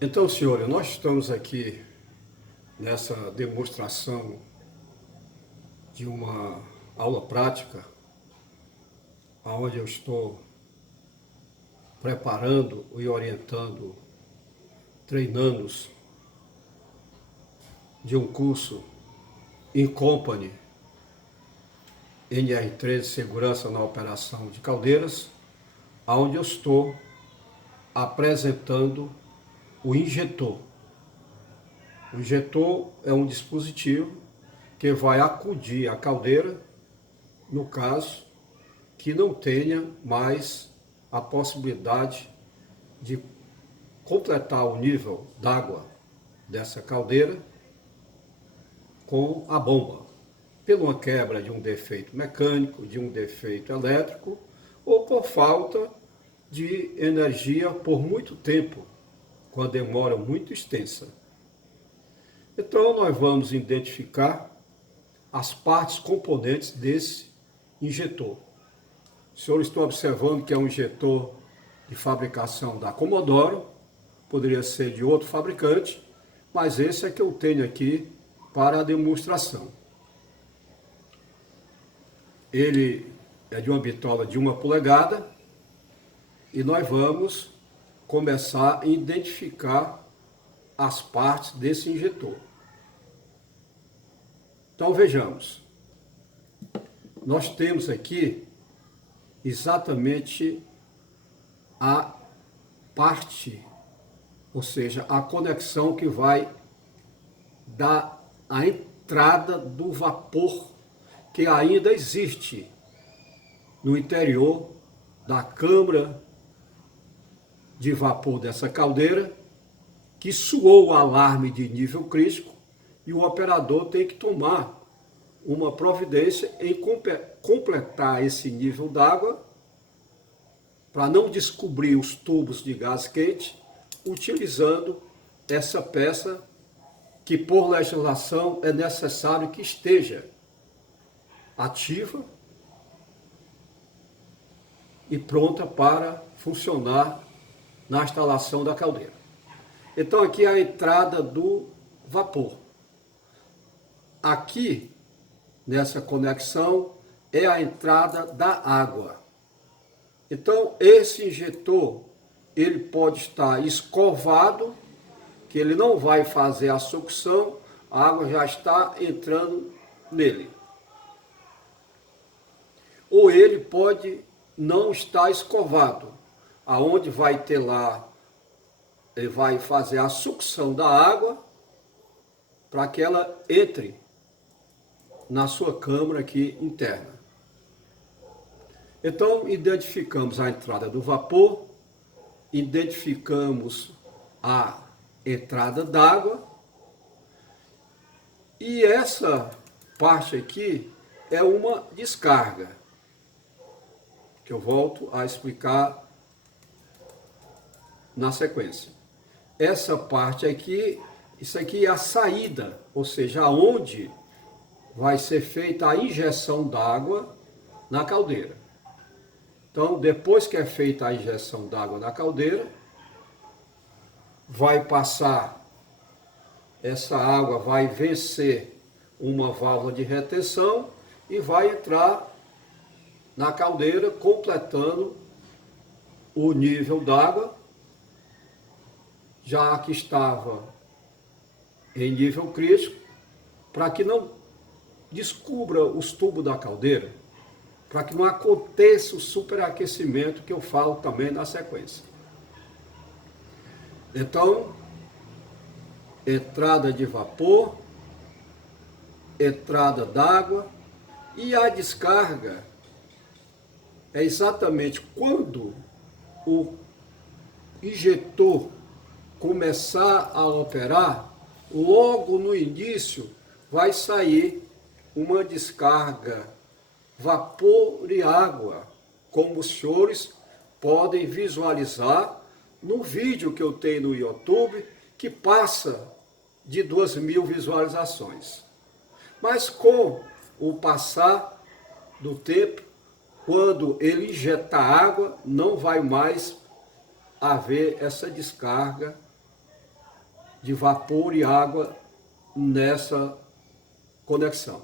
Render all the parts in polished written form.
Então, senhores, nós estamos aqui nessa demonstração de uma aula prática, onde eu estou preparando e orientando treinandos de um curso Incompany NR13 Segurança na Operação de Caldeiras, onde eu estou apresentando o injetor. O injetor é um dispositivo que vai acudir a caldeira, no caso que não tenha mais a possibilidade de completar o nível d'água dessa caldeira com a bomba, por uma quebra de um defeito mecânico, de um defeito elétrico ou por falta de energia por muito tempo, com a demora muito extensa. Então nós vamos identificar as partes componentes desse injetor. O senhor está observando que é um injetor de fabricação da Commodore, poderia ser de outro fabricante, mas esse é que eu tenho aqui para a demonstração. Ele é de uma bitola de 1 polegada e nós vamos começar a identificar as partes desse injetor. Então vejamos, nós temos aqui exatamente a parte, ou seja, a conexão que vai dar a entrada do vapor que ainda existe no interior da câmara de vapor dessa caldeira, que soou o alarme de nível crítico e o operador tem que tomar uma providência em completar esse nível d'água para não descobrir os tubos de gás quente, utilizando essa peça que por legislação é necessário que esteja ativa e pronta para funcionar na instalação da caldeira. Então aqui é a entrada do vapor. Aqui, nessa conexão, é a entrada da água. Então esse injetor, ele pode estar escovado, que ele não vai fazer a sucção, a água já está entrando nele. Ou ele pode não estar escovado, aonde vai ter lá, ele vai fazer a sucção da água para que ela entre na sua câmara aqui interna. Então, identificamos a entrada do vapor, identificamos a entrada d'água e essa parte aqui é uma descarga, que eu volto a explicar na sequência. Essa parte aqui, isso aqui é a saída, ou seja, aonde vai ser feita a injeção d'água na caldeira. Então, depois que é feita a injeção d'água na caldeira, vai passar, essa água vai vencer uma válvula de retenção e vai entrar na caldeira, completando o nível d'água, já que estava em nível crítico, para que não descubra os tubos da caldeira, para que não aconteça o superaquecimento que eu falo também na sequência. Então, entrada de vapor, entrada d'água e a descarga é exatamente quando o injetor começar a operar, logo no início vai sair uma descarga vapor e água, como os senhores podem visualizar no vídeo que eu tenho no YouTube, que passa de 2.000 visualizações. Mas com o passar do tempo, quando ele injetar água, não vai mais haver essa descarga de vapor e água nessa conexão.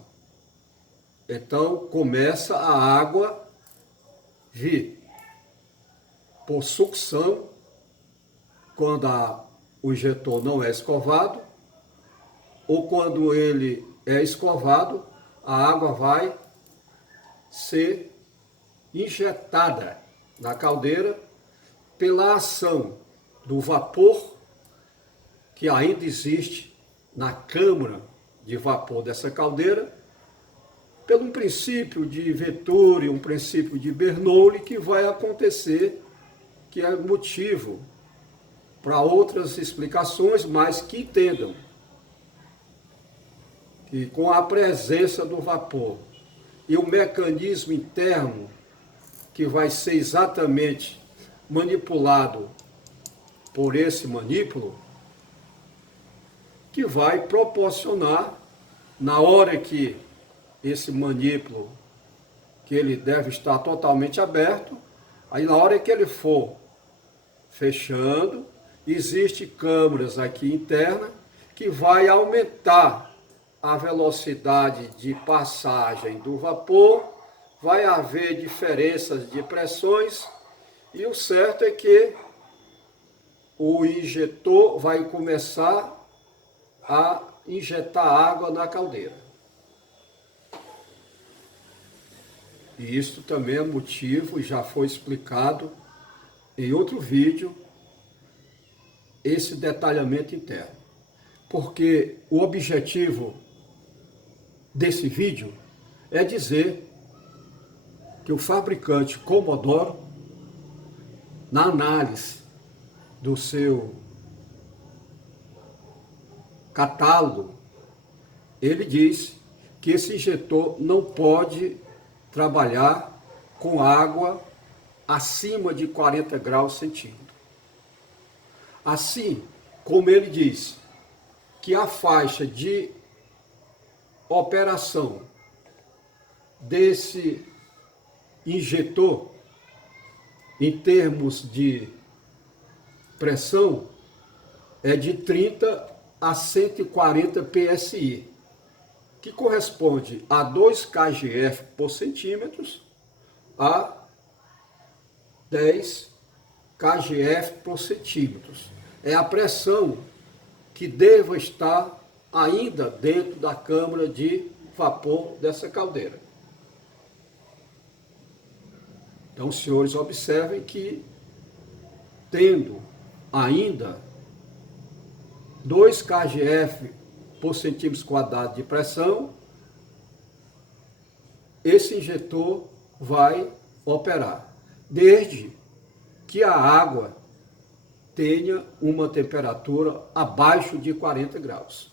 Então começa a água vir por sucção quando o injetor não é escovado, ou quando ele é escovado, a água vai ser injetada na caldeira pela ação do vapor que ainda existe na câmara de vapor dessa caldeira, pelo princípio de Venturi, um princípio de Bernoulli, que vai acontecer, que é motivo para outras explicações, mas que entendam que com a presença do vapor e o mecanismo interno que vai ser exatamente manipulado por esse manípulo, que vai proporcionar, na hora que esse manípulo, que ele deve estar totalmente aberto, aí na hora que ele for fechando, existe câmaras aqui internas que vai aumentar a velocidade de passagem do vapor, vai haver diferenças de pressões, e o certo é que o injetor vai começar a injetar água na caldeira. E isso também é motivo, e já foi explicado em outro vídeo, esse detalhamento interno. Porque o objetivo desse vídeo é dizer que o fabricante Comodoro, na análise do seu catálogo, ele diz que esse injetor não pode trabalhar com água acima de 40 graus centígrados. Assim como ele diz que a faixa de operação desse injetor, em termos de pressão, é de 30 a 140 PSI, que corresponde a 2 kgf por centímetros a 10 kgf por centímetros. É a pressão que deva estar ainda dentro da câmara de vapor dessa caldeira. Então, os senhores observem que, tendo ainda 2 kgf por centímetros quadrados de pressão, esse injetor vai operar, desde que a água tenha uma temperatura abaixo de 40 graus.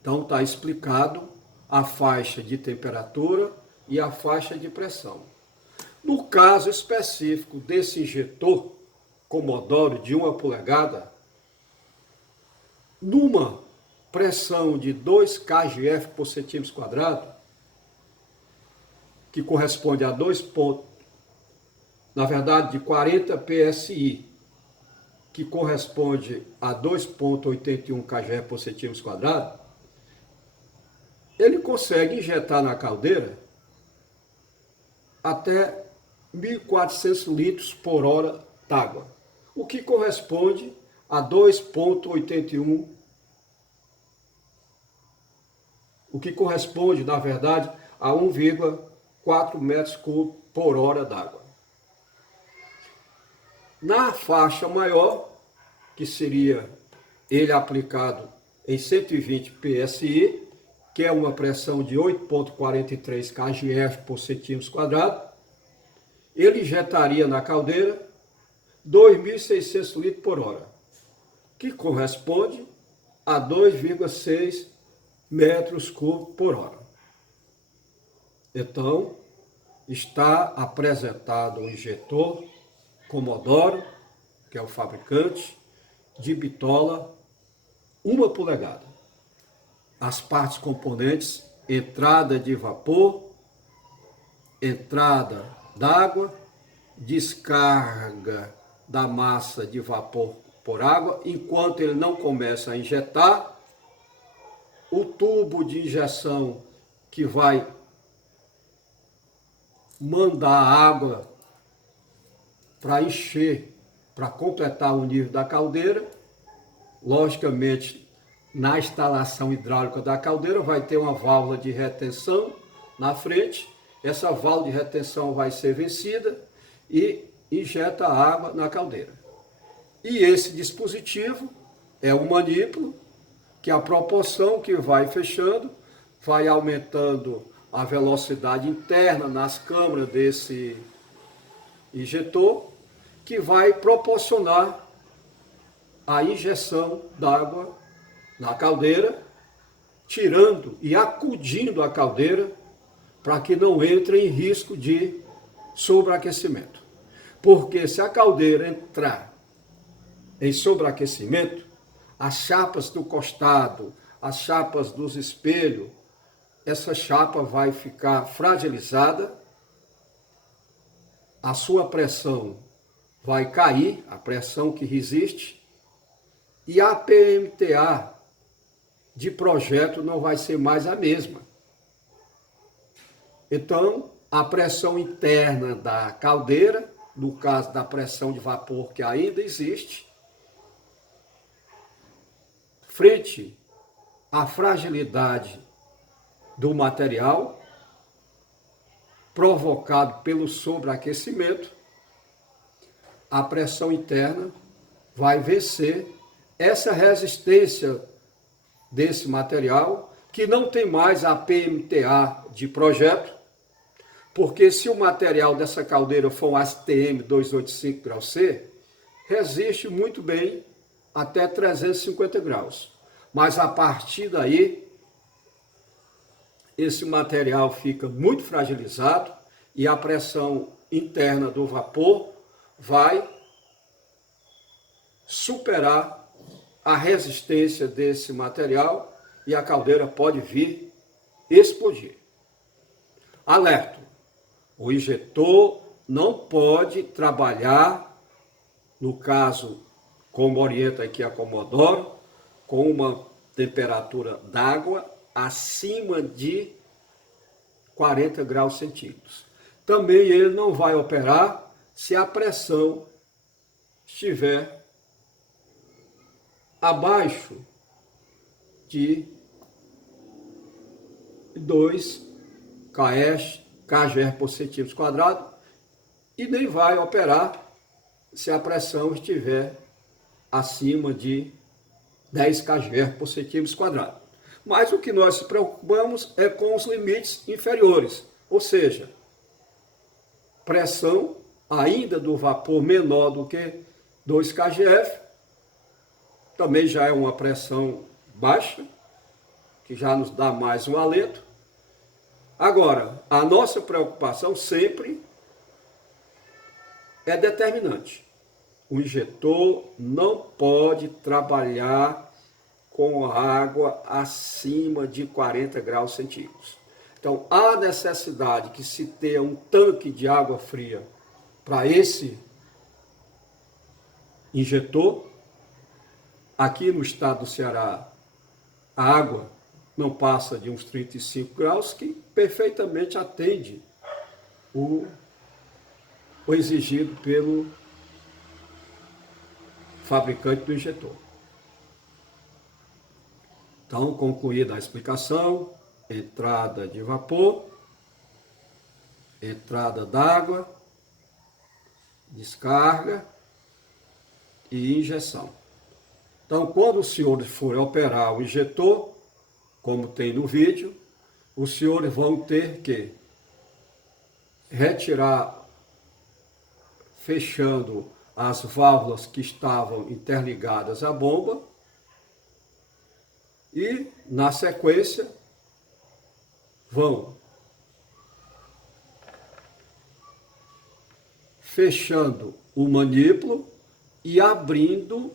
Então está explicado a faixa de temperatura e a faixa de pressão. No caso específico desse injetor Comodoro de 1 polegada, numa pressão de 2 kgf por centímetro quadrado, que corresponde a 2 pontos, na verdade de 40 PSI, que corresponde a 2,81 kgf por centímetro quadrado, ele consegue injetar na caldeira até 1.400 litros por hora d'água, o que corresponde a 2,81, o que corresponde, na verdade, a 1,4 metros cúbicos por hora d'água. Na faixa maior, que seria ele aplicado em 120 PSI, que é uma pressão de 8,43 kgf por centímetro quadrado, ele injetaria na caldeira 2.600 litros por hora, que corresponde a 2,6 metros cúbicos por hora. Então, está apresentado o injetor Comodoro, que é o fabricante, de bitola 1 polegada. As partes componentes: entrada de vapor, entrada d'água, descarga da massa de vapor por água. Enquanto ele não começa a injetar, o tubo de injeção que vai mandar água para encher, para completar o nível da caldeira, logicamente, na instalação hidráulica da caldeira vai ter uma válvula de retenção na frente. Essa válvula de retenção vai ser vencida e injeta água na caldeira. E esse dispositivo é um manípulo que a proporção que vai fechando, vai aumentando a velocidade interna nas câmaras desse injetor, que vai proporcionar a injeção d'água na caldeira, tirando e acudindo a caldeira para que não entre em risco de sobreaquecimento. Porque se a caldeira entrar em sobreaquecimento, as chapas do costado, as chapas dos espelhos, essa chapa vai ficar fragilizada, a sua pressão vai cair, a pressão que resiste, e a PMTA de projeto não vai ser mais a mesma. Então, a pressão interna da caldeira, no caso da pressão de vapor que ainda existe, frente à fragilidade do material provocado pelo sobreaquecimento, a pressão interna vai vencer essa resistência desse material, que não tem mais a PMTA de projeto, porque se o material dessa caldeira for um ASTM 285 graus C, resiste muito bem até 350 graus. Mas a partir daí, esse material fica muito fragilizado e a pressão interna do vapor vai superar a resistência desse material e a caldeira pode vir explodir. Alerta! O injetor não pode trabalhar, no caso, como orienta aqui a Comodoro, com uma temperatura d'água acima de 40 graus centígrados. Também ele não vai operar se a pressão estiver abaixo de 2 kgr por centímetro quadrado e nem vai operar se a pressão estiver acima de 10 kgr por centímetro quadrado. Mas o que nós se preocupamos é com os limites inferiores, ou seja, pressão ainda do vapor menor do que 2 kgf, também já é uma pressão baixa, que já nos dá mais um alento. Agora, a nossa preocupação sempre é determinante. O injetor não pode trabalhar com água acima de 40 graus centígrados. Então, há necessidade que se tenha um tanque de água fria para esse injetor. Aqui no estado do Ceará, a água não passa de uns 35 graus, que perfeitamente atende o exigido pelo fabricante do injetor. Então, concluída a explicação, entrada de vapor, entrada d'água, descarga e injeção. Então, quando os senhores forem operar o injetor, como tem no vídeo, os senhores vão ter que retirar, fechando as válvulas que estavam interligadas à bomba e, na sequência, vão fechando o manípulo e abrindo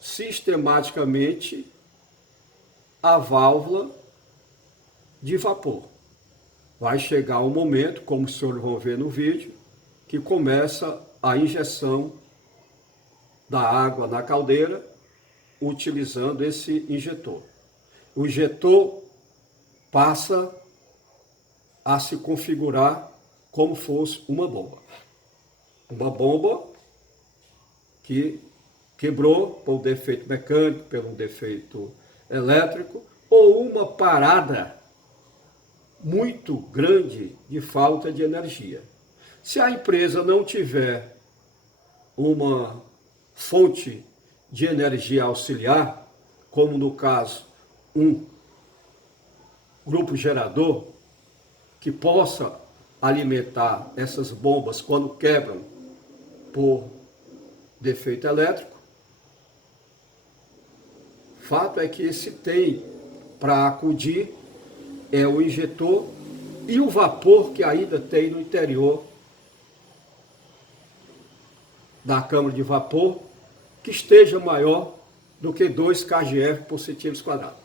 sistematicamente a válvula de vapor. Vai chegar um momento, como os senhores vão ver no vídeo, que começa a injeção da água na caldeira utilizando esse injetor. O injetor passa a se configurar como fosse uma bomba. Uma bomba que quebrou por um defeito mecânico, por um defeito elétrico, ou uma parada muito grande de falta de energia. Se a empresa não tiver uma fonte de energia auxiliar, como no caso um grupo gerador, que possa alimentar essas bombas quando quebram por defeito elétrico, fato é que esse tem para acudir é o injetor e o vapor que ainda tem no interior da câmara de vapor, que esteja maior do que 2 kgf por centímetro quadrado.